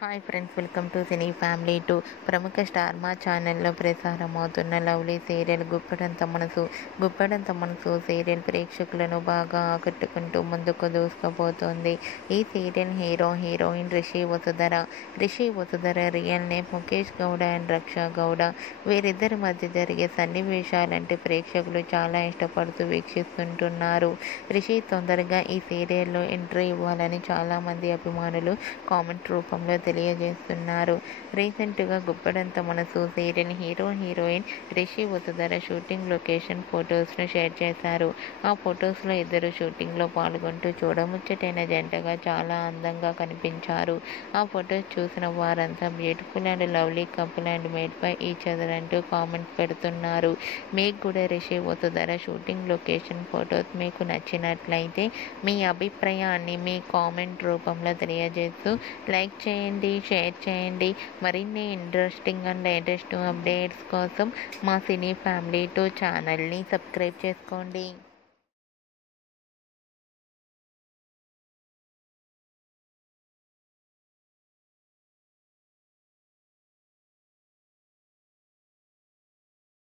Hi friends, welcome to cine family two. ప్రముఖ star మా ఛానల్లో ప్రసారమవుతున్న lovely serial Guppedantha Manasu serial ప్రేక్షకులను బాగా ఆకట్టుకుంటూ ముందుకు దూసుకుపోతుంది. ఈ serial heroine Rishi Vasudhara real name Mukesh Gowda and Raksha Gowda. వీరిద్దరి మధ్య జరిగే సన్నివేశాలంటే ప్రేక్షకులు చాలా ఇష్టపడుతూ వీక్షిస్తుంటున్నారు. రిషి తొందరగా ఈ సీరియల్లో ఎంట్రీ ఇవ్వాలని చాలామంది అభిమానులు కామెంట్ రూపంలో తెలియజేస్తున్నారు. రీసెంట్గా Guppedantha Manasu serial heroine Rishi Vasudhara shooting location ఫొటోస్ను షేర్ చేశారు. ఆ ఫొటోస్లో ఇద్దరు షూటింగ్లో పాల్గొంటూ చూడముచ్చటైన జంటగా చాలా అందంగా కనిపించారు. ఆ ఫొటోస్ చూసిన వారంతా beautiful and lovely couple and made by each other అంటూ కామెంట్ పెడుతున్నారు. మీకు కూడా Rishi Vasudhara shooting location photos మీకు నచ్చినట్లయితే మీ అభిప్రాయాన్ని మీ కామెంట్ రూపంలో తెలియజేస్తూ లైక్ చేయండి, షేర్ చేయండి. మరిన్ని ఇంట్రెస్టింగ్ అండ్ లేటెస్ట్ అప్డేట్స్ కోసం మా సినీ ఫ్యామిలీ టూ ఛానల్ని సబ్స్క్రైబ్ చేసుకోండి.